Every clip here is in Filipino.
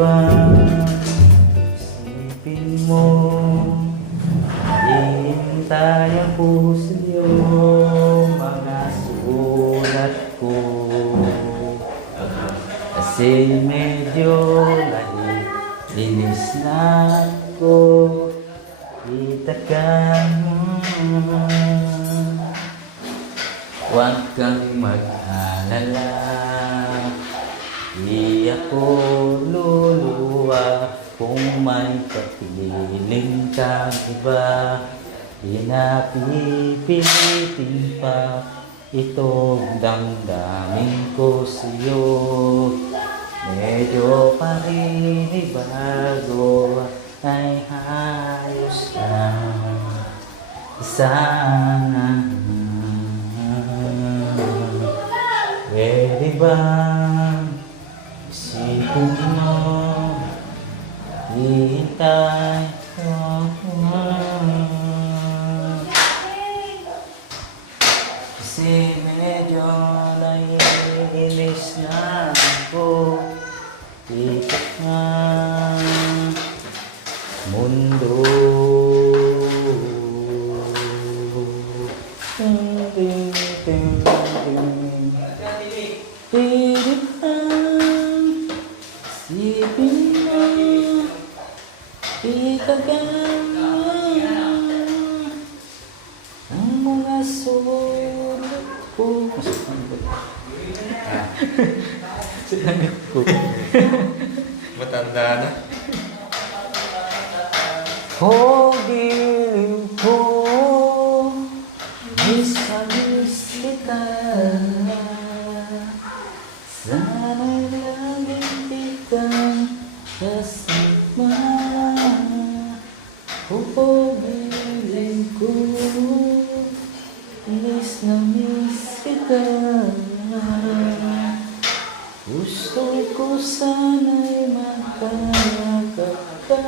ba isipin mo, hihintay ang puso yung mga sulat ko. Kasi medyo naiinis na ako, itakan. Huwag kang mag-alala, di ako luluwa kung may kapiling kang iba. Pinapipilitin pa itong damdamin ko sa'yo. Medyo paninibago ay hayos lang sana. Pwede ba isipin mo, hintay ko. Kasi medyo naiinis na ako, dito nga mundo. Pwede ba isipin mo, itagan ang mga sulat ko. Sinangit ko. Matanda na. Holding ko, miss kita. Sana'y laging kitang kasama. Holding ko, miss kita. Gusto ko sana'y makakap ka.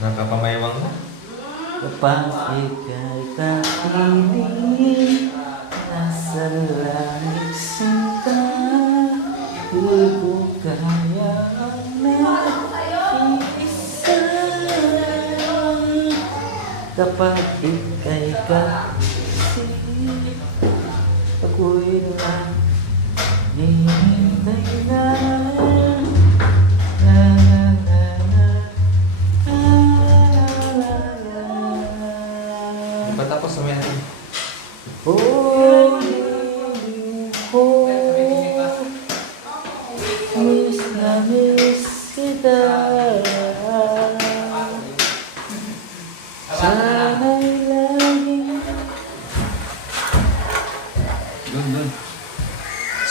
Nakapamaywang na. Kapag ika'y kapiling, nasa langit sinta, di ko kaya nag-iisa. Kapag ika'y kapiling, ako'y lang hinihintay na. Patapos sa meron. Oh, miss na miss kita. Sana'y laging.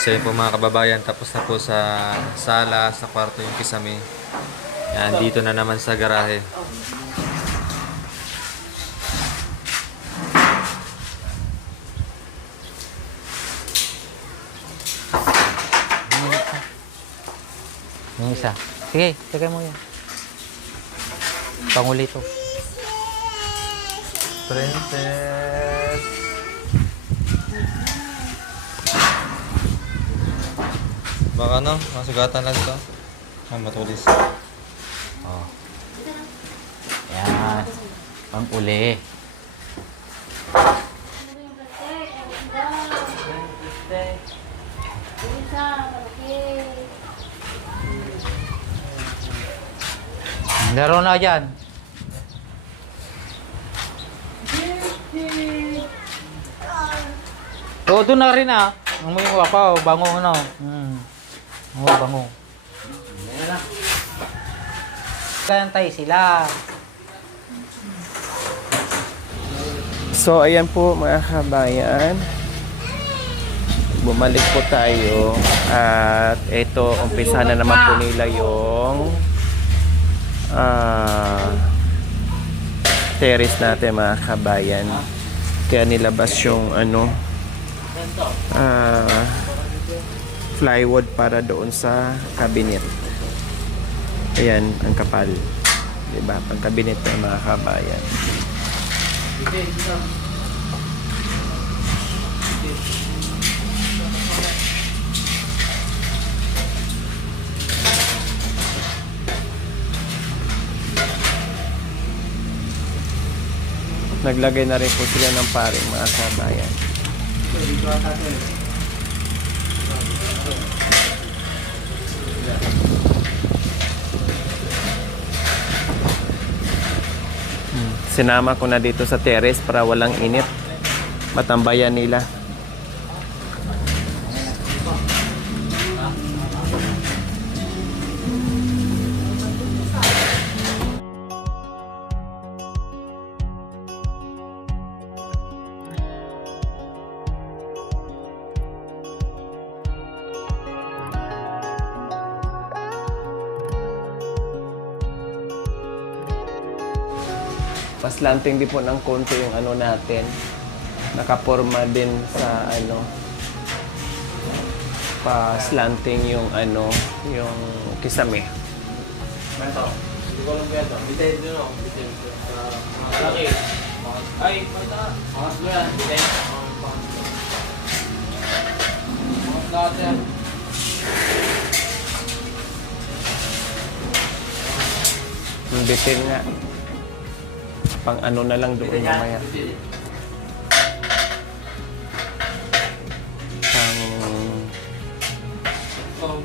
So yun po mga kababayan, tapos na po sa sala, sa kwarto yung kisame. Yan, dito na naman sa garahe. Yung isa. Sige, tagay mo yan. Pangulito. Princess! Baka no, masugatan lang ito. Matulis. Oh. Yan. Panguli. Laro na dyan. Oo, doon na rin ah. Amoy mo pa, bango ano. Oo, bango. Kantay sila. So ayan po mga kabayan, bumalik po tayo at ito, umpisa na naman po nila yung terrace natin mga kabayan. Kaya nilabas yung plywood para doon sa cabinet. Ayan ang kapal, diba? Pang cabinet ng mga kabayan. Naglagay na rin po sila ng paring mga kabayan. Sinama ko na dito sa terrace para walang init. Matambayan nila. Paslanting din po ng konti yung ano natin. Nakaporma din sa ano. Pa-slanting yung ano, yung kisame. Ito. Hindi ko alam kaya ito. Bitay dito no. Bitay dito. Malaki. Ay, mata. Angas mo yan. Bitay. Angas lahat yan. Yung bitin nga. Pang ano na lang doon mamaya. Pang...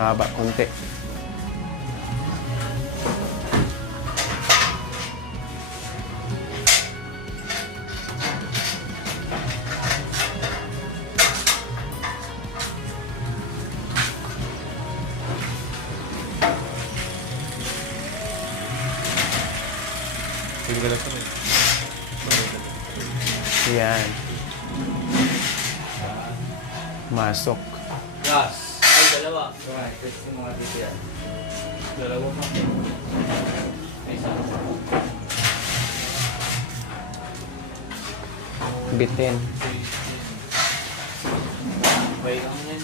mahaba konti. Yan. Masok. Gas. Ay, dalawa. Okay, test yung mga dito yan. Dalawa pa. Ay, isa. Bitin. Wait, ang yan.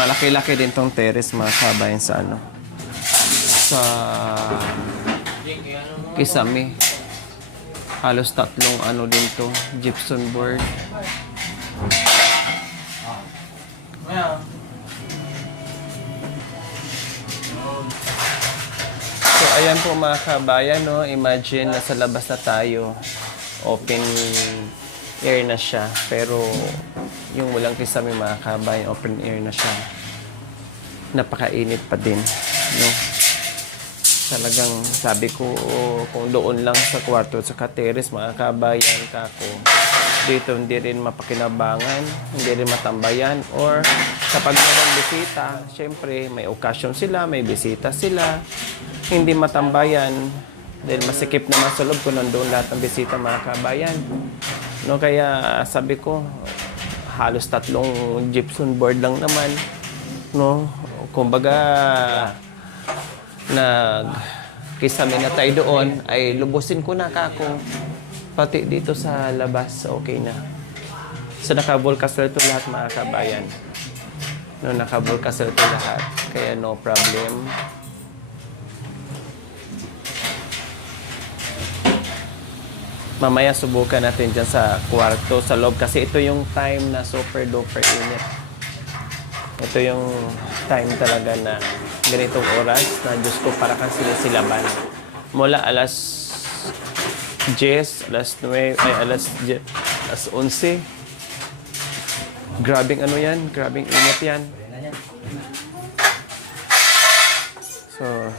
Malaki-laki din tong terrace mga kabayan sa ano. Sa Kisame. Halos tatlong ano din to, gypsum board. Ngayon. So ayan po mga kabayan, no? Imagine nasa labas na tayo. Open air na siya. Pero yung walang Kisame mga kabayan, open air na siya. Napakainit pa din, no? Talagang sabi ko, kung doon lang sa kwarto sa terrace mga kabayan kako, dito hindi rin mapakinabangan, hindi rin matambayan, or kapag mayroong bisita, syempre may okasyon sila, may bisita sila, hindi matambayan dahil masikip naman sa loob kung nandoon lahat ng bisita mga kabayan. No, kaya sabi ko, halos tatlong gypsum board lang naman, no? Kumbaga Kisame na tayo doon, ay lubusin ko na kako. Pati dito sa labas, okay na. So naka-bulkasel to lahat mga kabayan. No, naka-bulkasel to lahat. Kaya no problem. Mamaya subukan natin dyan sa kwarto, sa loob. Kasi ito yung time na super duper init. Ito yung time talaga na ganitong oras na Diyos ko para kang silasilaban. Mula alas 10, alas 9, ay alas 11. Grabing ano yan, grabing init yan. So,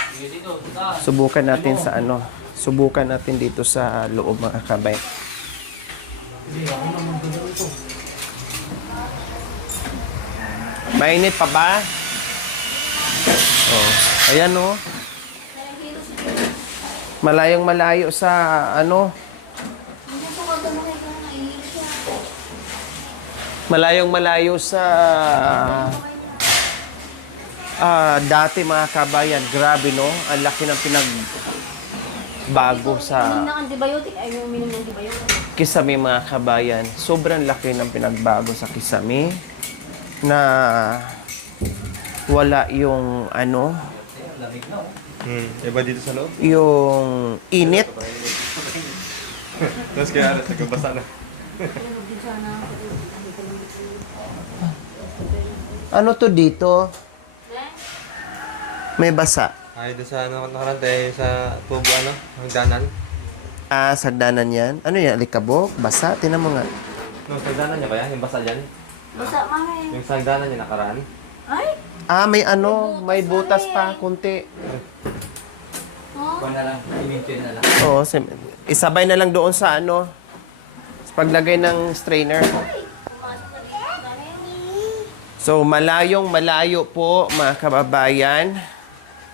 subukan natin sa ano, subukan natin dito sa loob mga kabay. Mainit pa ba? Oh, ayan oh. Malayong malayo sa ano. Malayong malayo sa dati mga kabayan. Grabe no, ang laki ng bago sa Uminom ng antibiotic, ay yung uminom ng antibiotic. Kisame mga kabayan. Sobrang laki ng pinagbago sa Kisame na wala yung ano, Iba dito sa loob. yung init. Tapos kaya nagkabasa na. Ano to dito? May basa. Ay, doon sa nakarante, sa tubo, hagdanan. Ah, sagdanan yan. Ano yan? Alikabok? Basa? Tinan mo nga. No, sa hagdanan niya ba yan? Yung basa dyan? Basta, mami. Yung sa hagdanan niya nakaraan? Ay! Ah, may ano, may butas pa, kunti. Oh, Kuha na lang. I-maintain na lang. Oo, isabay na lang doon sa ano, sa paglagay ng strainer. So, malayong malayo po, mga kababayan,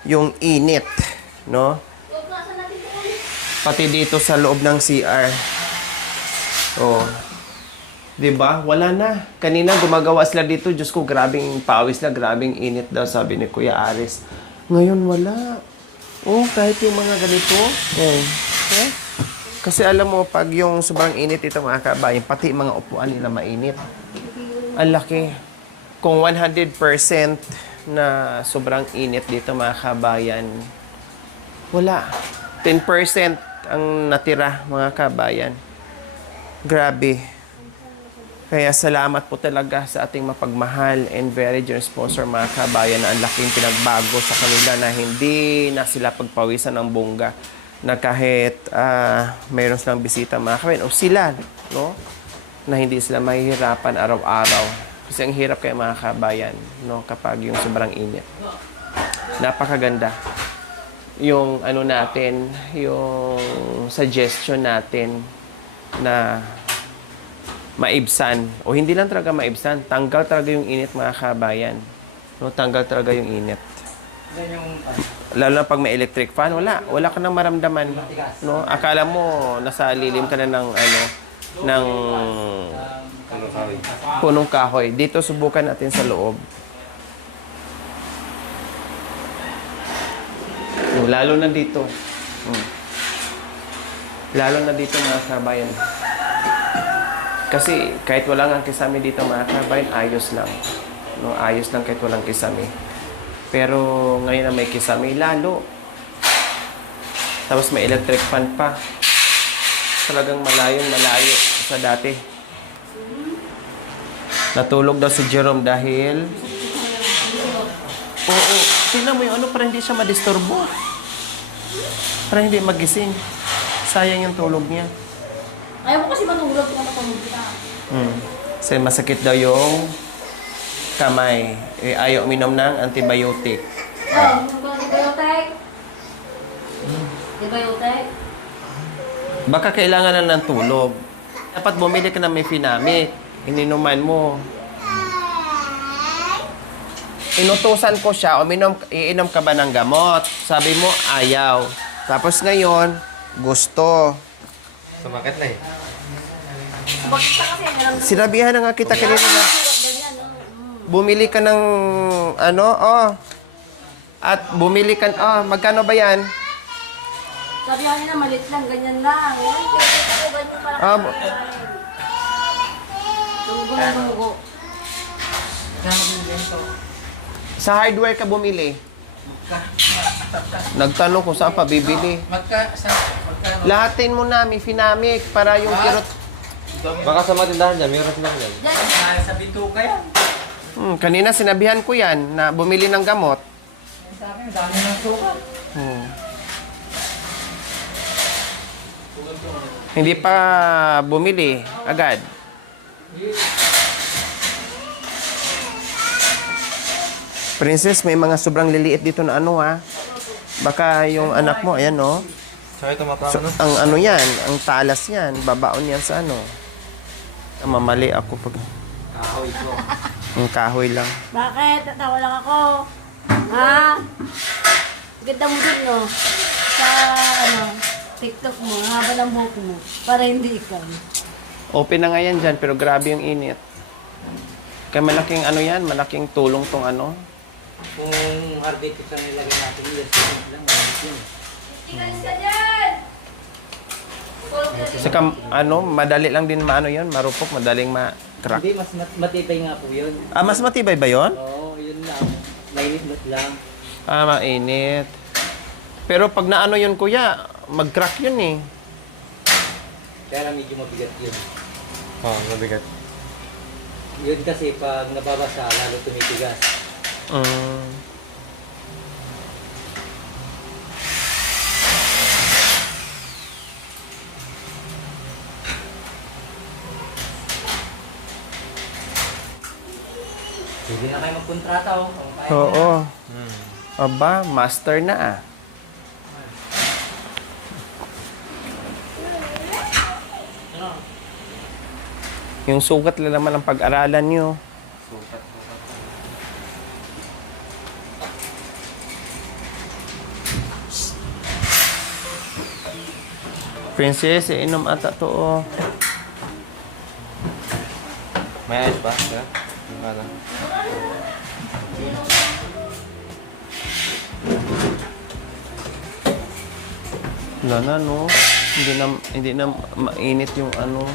yung init, no? Pati dito sa loob ng CR. Oh. 'Di ba? Wala na. Kanina gumagawa sila dito, Diyos ko, grabing pawis na, grabing init daw, sabi ni Kuya Aris. Ngayon wala. Oh, kahit yung mga ganito. Oh. Eh? Kasi alam mo, pag yung sobrang init ito mga kabayan, pati mga upuan nila mainit. Ang laki. Kung 100% na sobrang init dito mga kabayan, wala. 10% ang natira mga kabayan. Grabe. Kaya salamat po talaga sa ating mapagmahal and very generous sponsor mga kabayan na ang laking pinagbago sa kanila na hindi na sila pagpawisan ng bongga na kahit mayroon silang bisita mga kabayan o sila, no? Na hindi sila mahihirapan araw-araw. Kasi ang hirap kaya mga kabayan, no? Kapag yung sobrang init. Napakaganda. Yung ano natin, yung suggestion natin na maibsan o hindi lang talaga maibsan, tanggal talaga yung init mga kabayan. No, tanggal talaga yung init. Yan yung Lalo na pag may electric fan, wala ka nang maramdaman. No, akala mo nasa lilim ka na ng ano, ng punong kahoy. Dito subukan natin sa loob. No, lalo na dito. Lalo na dito mga kabayan. Kasi kahit wala nga kisame dito mga kabayan, ayos lang. No, ayos lang kahit walang kisame. Pero ngayon na may kisame, lalo. Tapos may electric fan pa. Talagang malayong malayo sa dati. Natulog daw si Jerome dahil... Oo, tingnan mo yung ano para hindi siya madisturbo. Para hindi magising. Sayang yung tulog niya. ayaw ko kasi matulog kung matulog ka. Kasi masakit daw yung kamay. Ayaw uminom ng antibiotic. Oh, antibiotic. Antibiotic. Baka kailangan na ng tulog. Dapat bumili ka ng Mefenamic. Ininuman mo. Inutusan ko siya, iinom ka ba ng gamot? Sabi mo, ayaw. Tapos ngayon, gusto. Sumakit na eh. Bakit kasi meron Sinabihan na nga kita kanina na bumili ka ng ano, at bumili ka, magkano ba yan? sabi niya na malit lang, ganyan lang. Ay, kaya ako ganyan para tumugo. Sa hardware ka bumili. Nagtanong kung saan pa bibili. magkano? Lahatin mo na, Mefenamic, para yung kirot. Baka sa mga tindahan dyan, mayroon silang yan. Sa bituka yan. Kanina sinabihan ko yan na bumili ng gamot. Sa akin, dami ng sukat. Hindi pa bumili agad. Princess, may mga sobrang liliit dito na ano ha. Baka yung anak mo, ayan no. Saka ito So, ang ano yan, ang talas yan, babaon yan sa ano. Mamali ako pag... Kahoy ko. Ang kahoy lang. Bakit? Natawa lang ako. Ha? Ganda mo dun, no? Sa, TikTok mo, ang haba ng buhok mo. Para hindi ikaw. Open na nga yan dyan, pero grabe yung init. Kaya malaking ano yan, malaking tulong tong ano. Kung hard disk ang nilagay natin, yes, lang, maramit yun. Guys ka dyan! Saka ano, madali lang din maano yun, marupok, madaling ma-crack. Hindi, mas matibay nga po yun. Ah, mas matibay ba yun? Oo, yun lang. Mainit lang. Ah, mainit. Pero pag naano yun, kuya, mag-crack yun eh. Kaya lang medyo mabigat yun. Oh, mabigat. Yun kasi pag nababasa, lalo tumitigas. Mm. Pwede na kayo magkontrata oh. Oo. Aba, master na ah. Yung sugat lang naman ang pag-aralan nyo. Princess, inom ata to oh. May ayos ba? Sir? Yung ano? Wala na no. Hindi na mainit yung ano.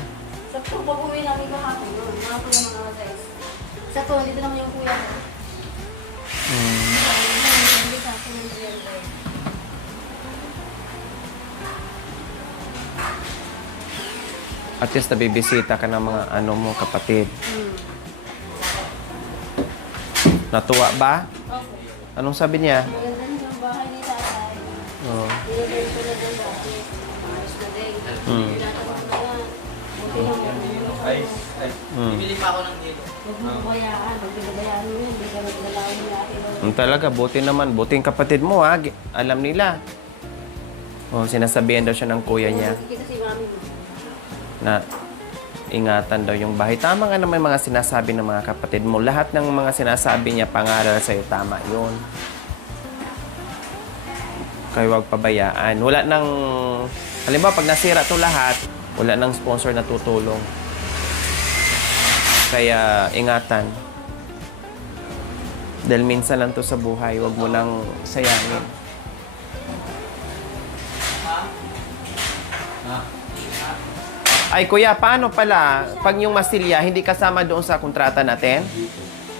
Sakto pag uwi namin kahapon, mga po yung mga guys. Sakto, dito naman yung kuya ko. Hindi sa akin yung kuya ko. At least nabibisita ka ng mga ano mo kapatid. Natuwa ba? Okay. Anong sabi niya? Maganda din yung bahay ni tatay. Oh. Nilagay ko na dyan dati. Ayos na din. Tinatapos na yan. Buti lang. Bibili pa ako ng dito. Huwag mo bayaan. Huwag pinabayaan mo yun. Hindi ka magdalaw niya. Talaga, buti naman. Buting kapatid mo ha. Alam nila. Oh, sinasabihan daw siya ng kuya niya Kita si mami mo. na ingatan daw yung bahay. Tama nga naman yung mga sinasabi ng mga kapatid mo. Lahat ng mga sinasabi niya, pangaral sa'yo, tama yun. Kaya huwag pabayaan. Wala nang, halimbawa, pag nasira to lahat, wala nang sponsor na tutulong. Kaya ingatan. Dahil minsan lang to sa buhay, huwag mo nang sayangin. Ay, kuya, paano pala pag yung masilya hindi kasama doon sa kontrata natin?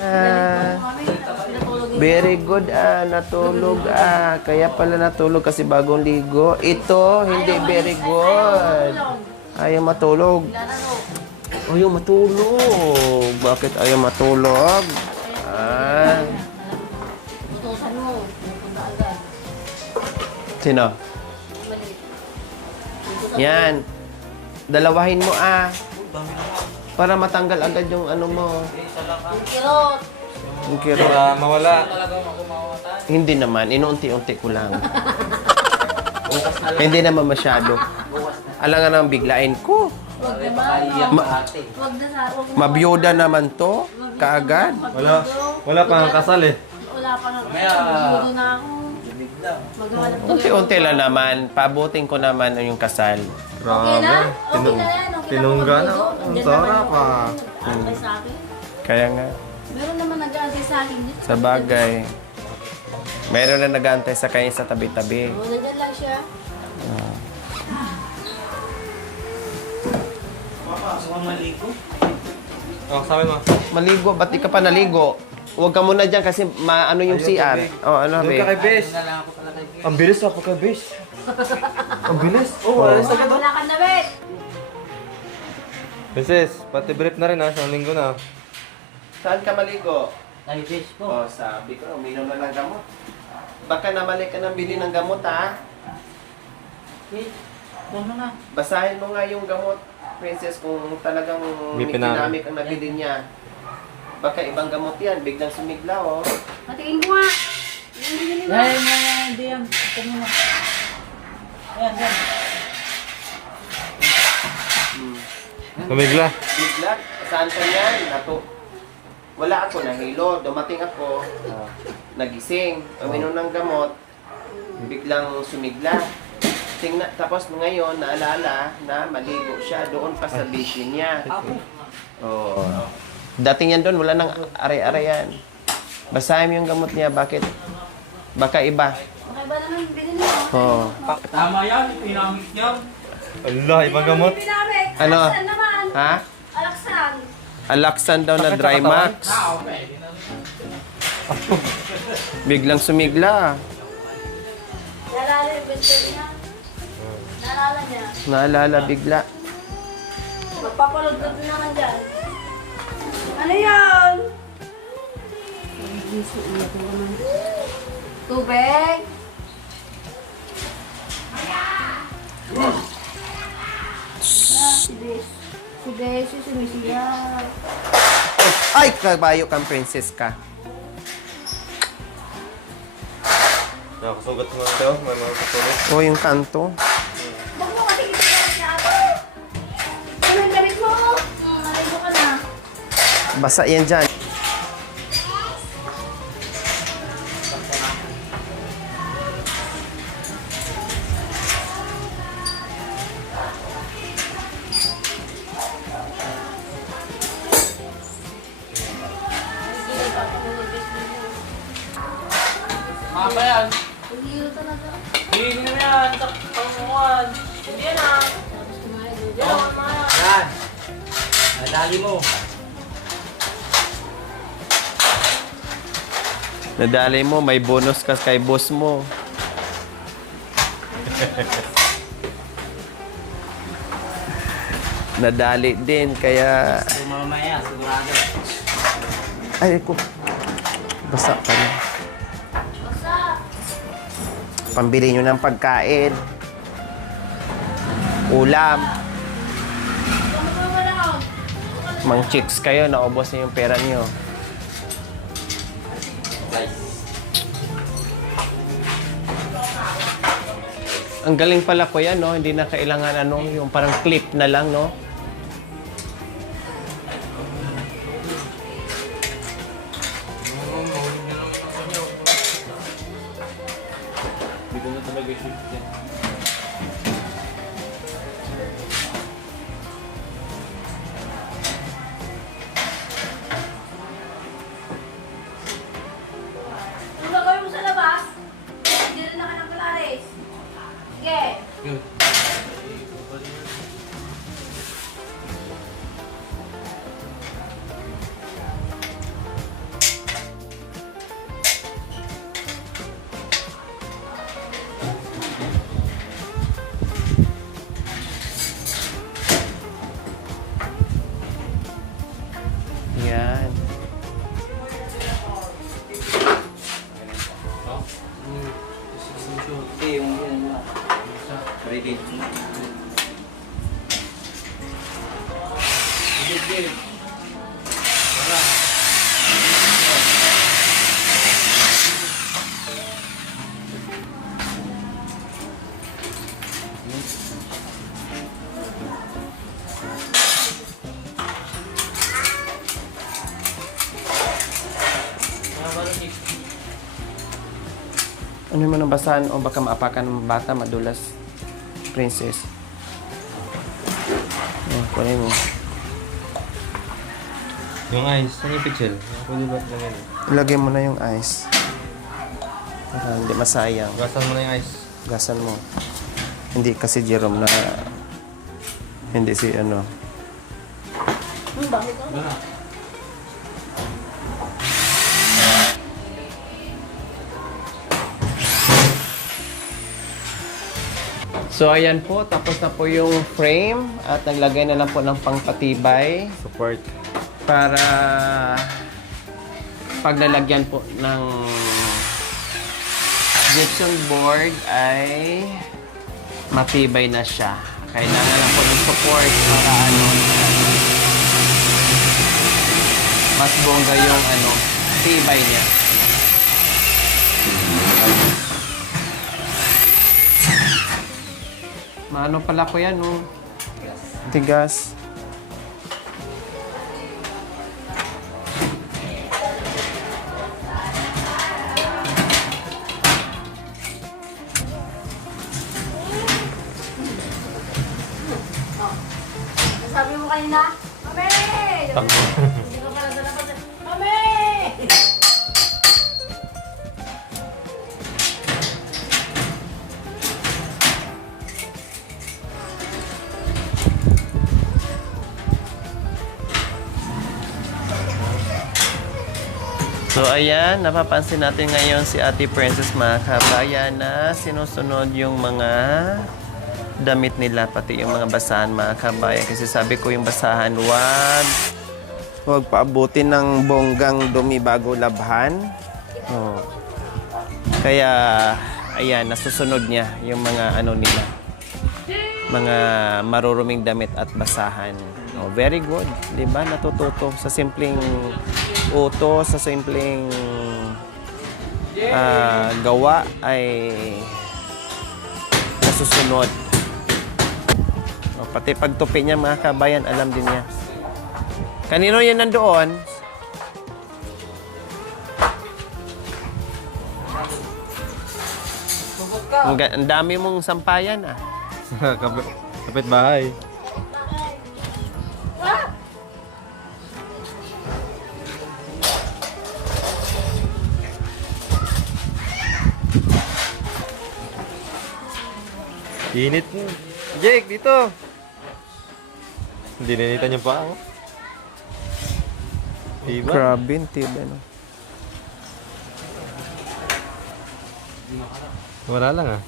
Mami, pinatulog Very good, natulog, Kaya pala natulog kasi bagong ligo. Ito, hindi very good. Ayaw matulog. Ayaw matulog. Bakit ayaw matulog? Utusan mo. Pupunta agad. Sino? Maliit. Yan. Dalawahin mo, para matanggal agad yung ano mo. Yung kirot. Yung kiro. Para mawala. Hindi naman. Inuunti-unti ko lang. Hindi naman masyado. Alangan naman biglain ko. Huwag naman. Huwag na sa... huwag mo- Mabiyuda naman to. Kaagad. Wala pang kasal eh. Wala pa nga. Mamaya, Magbibigyo na ako. Maghahanap tuloy Unti-unti ako. lang naman. Pabuting ko naman yung kasal. Okay na? Okay na yan. Okay Tinungga na. Ang Ang sarap, Antay sa akin. Kaya nga. Meron naman nag-aantay sa akin dito. Sa bagay. Meron na nag-aantay sa kanya sa tabi-tabi. Oo, nandyan lang siya. Oh, sabi mo. Maligo. Ba't di ka pa naligo? Huwag ka muna dyan kasi maano yung CR. Oh, ano, Doon ka kay be? Bes. Ang bilis pa pagka Bes. Ang bilis. Oh, alis na ka. Wala ka na, bet! Princess, pati brief na rin ha. Isang linggo na. Saan ka maligo? Ay, fish po. Oh, sabi ko, uminom na ng gamot. Baka namali ka ng bili ng gamot, ha? Fish. Ano na? Basahin mo nga yung gamot, Princess, kung talagang May may pinamig. pinamik ang nabili niya. Baka ibang gamot yan, biglang sumigla, oh. Patingin ko nga. Hindi ba? Hindi yan. Ito muna. Ayan, yan. Tumigla. Bigla, saan ka yan? Wala ako, nahilo. Dumating ako, nagising, uminom ng gamot, biglang sumigla. Tapos ngayon, naalala na maligo siya doon pa sa basin niya. Oo. Dating yan doon, wala nang aray-arayan. Basahin mo yung gamot niya, bakit? Baka iba. Okay ba naman? Bili na Oo. Tama yan, pinamit niya. Allah, ibang gamot. Pinamit. Ano? Alaksan naman. Ha? Alaksan. Alaksan daw na dry max. Okay. Biglang sumigla. Nalala yung bento niya. Nalala niya. Naalala bigla. Magpapalagdag na naman dyan. Ano yan? Tubig. Si Desi, sumisiya. Ay, kabayo kang princess ka. Nakasugat mo ito. May mga kasugat. O, yung kanto. Huwag mo kasi ito niya ako. Ano yung damit mo? Narinig ka na. Basa yan dyan. Mapa yan. Hihilo talaga. Hindi na yan. Sa pangunguan. Hindi yan ah. Tapos kumain. Diyan, Maya. Yan. Nadali mo. Nadali mo, may bonus ka kay boss mo. Nadali din, kaya... So, mamaya, sigurado. Ay, ko. Basa pa rin. Basta. Pambili nyo ng pagkain. Ulam. Kamuha mo lang. Mang chicks kayo, naubos na yung pera nyo. Ang galing pala ko yan, no? Hindi na kailangan ano, yung parang clip na lang, no? Hindi ko na talaga shift yan. Ano gagawin mo sa labas? Hindi rin na ka ng Polaris. Sige. Good. Yan. Hindi, yung yun. Ready. Good. Ano mo nang basahan o baka maapakan ng bata, madulas. Princess. Oh, kunin mo. Yung ice, ano yung pichel? Pwede ba lang yan? Ilagay mo na yung ice. Para hindi masayang. Gasan mo na yung ice. Gasan mo. Hindi kasi Jerome na... Hindi si ano... Bakit ka? So, ayan po. Tapos na po yung frame. At naglagay na lang po ng pangpatibay. Support. Para paglalagyan po ng gypsum board ay matibay na siya. Kailangan lang po ng support para ano, mas bongga yung ano, tibay niya. Maano pala ko yan, no? Tigas. Sabi mo kanina, Mami! Hindi ko pala sa labas. Mami! So ayan, napapansin natin ngayon si Ate Princess mga kabayan na sinusunod yung mga damit nila, pati yung mga basahan mga kabayan. Kasi sabi ko yung basahan, huwag paabutin ng bonggang dumi bago labhan. Oh. Kaya, ayan, nasusunod niya yung mga ano nila, mga maruruming damit at basahan. Oh, very good, di ba? Natututo sa simpleng utos, sa simpleng gawa ay nasusunod. Oh, pati pagtupi niya mga kabayan, alam din niya. Kanino yan nandoon? Ang dami mong sampayan ah. Kapit bahay. Init. Jake, dito. Hindi ninitan yung paa. Diba? Grabe, tiba no. Wala lang ah.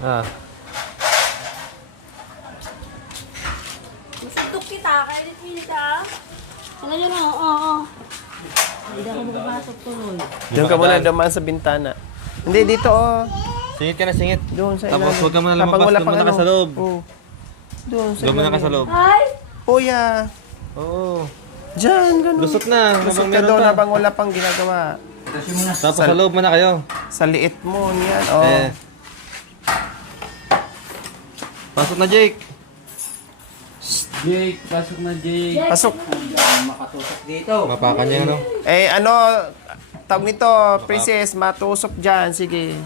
Ah. Suntok kita, kaya dit ah. Ano yun, oo. Hindi ako makapasok tuloy. Doon ka muna dumaan sa bintana. Hindi, dito oh. Singit ka na, singit. Doon sa Tapos ilalim. huwag ka muna Habang lumabas, wala doon pang muna ka ano. sa loob. Oo. Doon sa Doon muna ka sa ilalim. loob. Ay! Kuya, Oo. dyan, ganun. Lusot na. Lusot Habang ka meron doon pa. habang wala pang ginagawa. Tapos sa loob muna kayo. Sa liit mo, yan. Oh. Eh. Pasok na, Jake. Jake, pasok na Jake. Pasok. Makatusok dito. Mapakan niya, ano? Eh, ano, tawag nito, princess, matusok dyan. Sige.